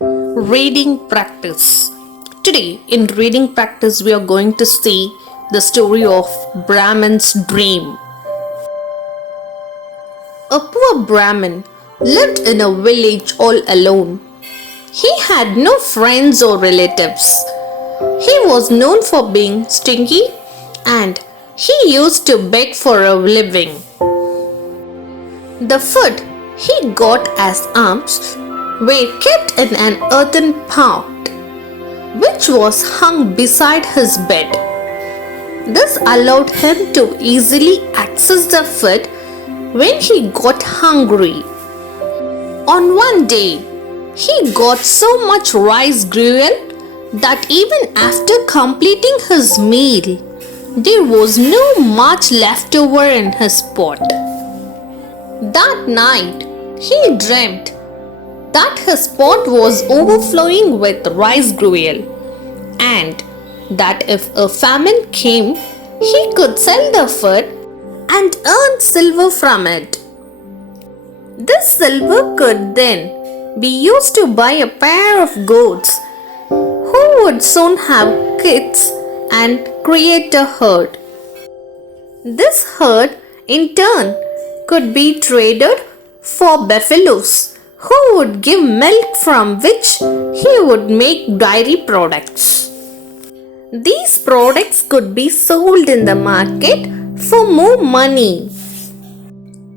Reading practice. Today, in reading practice, we are going to see the story of Brahman's dream. A poor Brahmin lived in a village all alone. He had no friends or relatives. He was known for being stingy and he used to beg for a living. The food he got as alms were kept in an earthen pot, which was hung beside his bed. This allowed him to easily access the food when he got hungry. On one day, he got so much rice gruel that even after completing his meal, there was no much left over in his pot. That night, he dreamt that his pot was overflowing with rice gruel and that if a famine came, he could sell the food and earn silver from it. This silver could then be used to buy a pair of goats who would soon have kids and create a herd. This herd in turn could be traded for buffaloes who would give milk from which he would make dairy products. These products could be sold in the market for more money.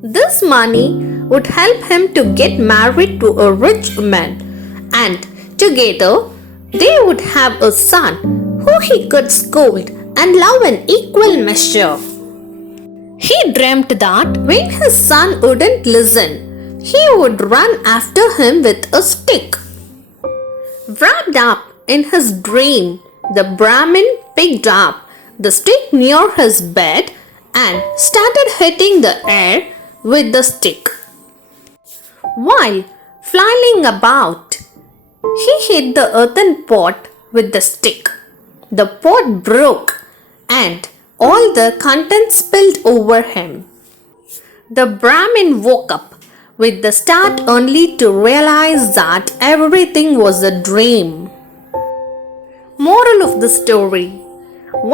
This money would help him to get married to a rich woman, and together they would have a son who he could scold and love in equal measure. He dreamt that when his son wouldn't listen, he would run after him with a stick. Wrapped up in his dream, the Brahmin picked up the stick near his bed and started hitting the air with the stick. While flailing about, he hit the earthen pot with the stick. The pot broke and all the contents spilled over him. The Brahmin woke up with the start only to realize that everything was a dream. Moral of the story: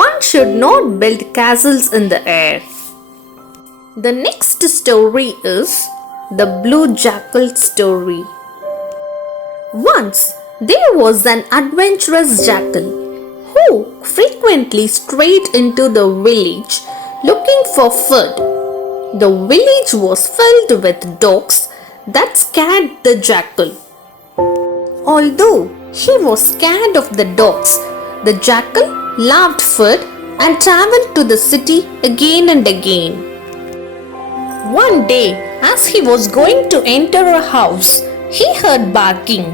one should not build castles in the air. The next story is the Blue Jackal story. Once there was an adventurous jackal who frequently strayed into the village looking for food. The village was filled with dogs that scared the jackal. Although he was scared of the dogs, the jackal loved food and traveled to the city again and again. One day, as he was going to enter a house, he heard barking.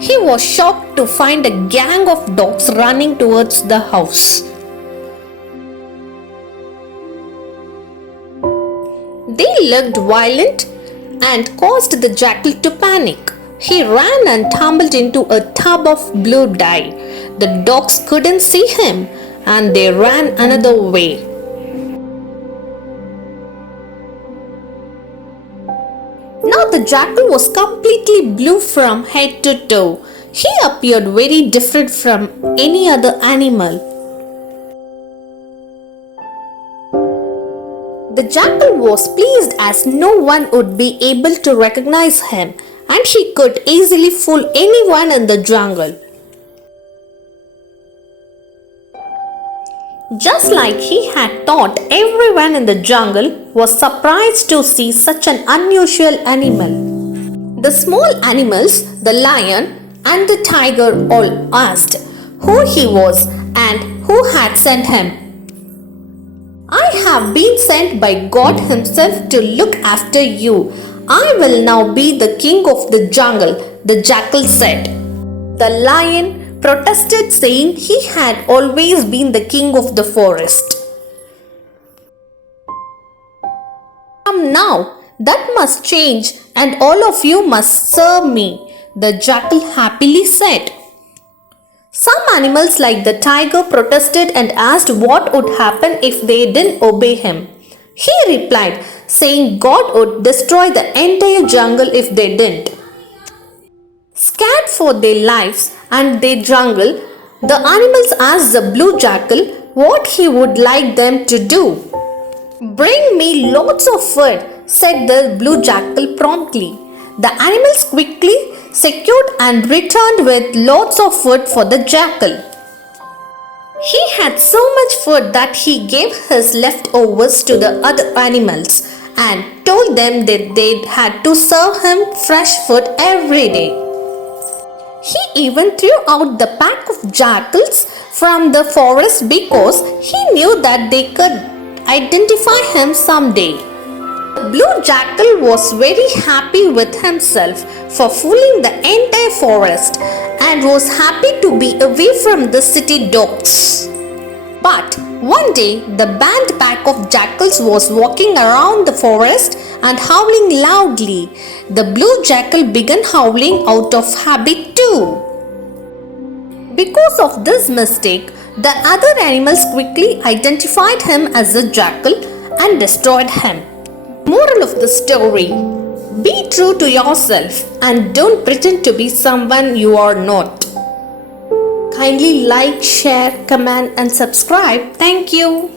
He was shocked to find a gang of dogs running towards the house. They looked violent and caused the jackal to panic. He ran and tumbled into a tub of blue dye. The dogs couldn't see him and they ran another way. Now the jackal was completely blue from head to toe. He appeared very different from any other animal. The jackal was pleased as no one would be able to recognize him and he could easily fool anyone in the jungle. Just like he had thought, everyone in the jungle was surprised to see such an unusual animal. The small animals, the lion and the tiger, all asked who he was and who had sent him. "I have been sent by God himself to look after you. I will now be the king of the jungle," the jackal said. The lion protested, saying he had always been the king of the forest. "Come now, that must change and all of you must serve me," the jackal happily said. Some animals like the tiger protested and asked what would happen if they didn't obey him. He replied, saying God would destroy the entire jungle if they didn't. Scared for their lives and their jungle, the animals asked the blue jackal what he would like them to do. Bring me lots of food, said the blue jackal promptly. The animals quickly secured and returned with lots of food for the jackal. He had so much food that he gave his leftovers to the other animals and told them that they had to serve him fresh food every day. He even threw out the pack of jackals from the forest because he knew that they could identify him someday. The blue jackal was very happy with himself for fooling the entire forest and was happy to be away from the city dogs. But one day, the band pack of jackals was walking around the forest and howling loudly. The blue jackal began howling out of habit too. Because of this mistake, the other animals quickly identified him as a jackal and destroyed him. Moral of the story: be true to yourself and don't pretend to be someone you are not. Kindly like, share, comment and subscribe. Thank you.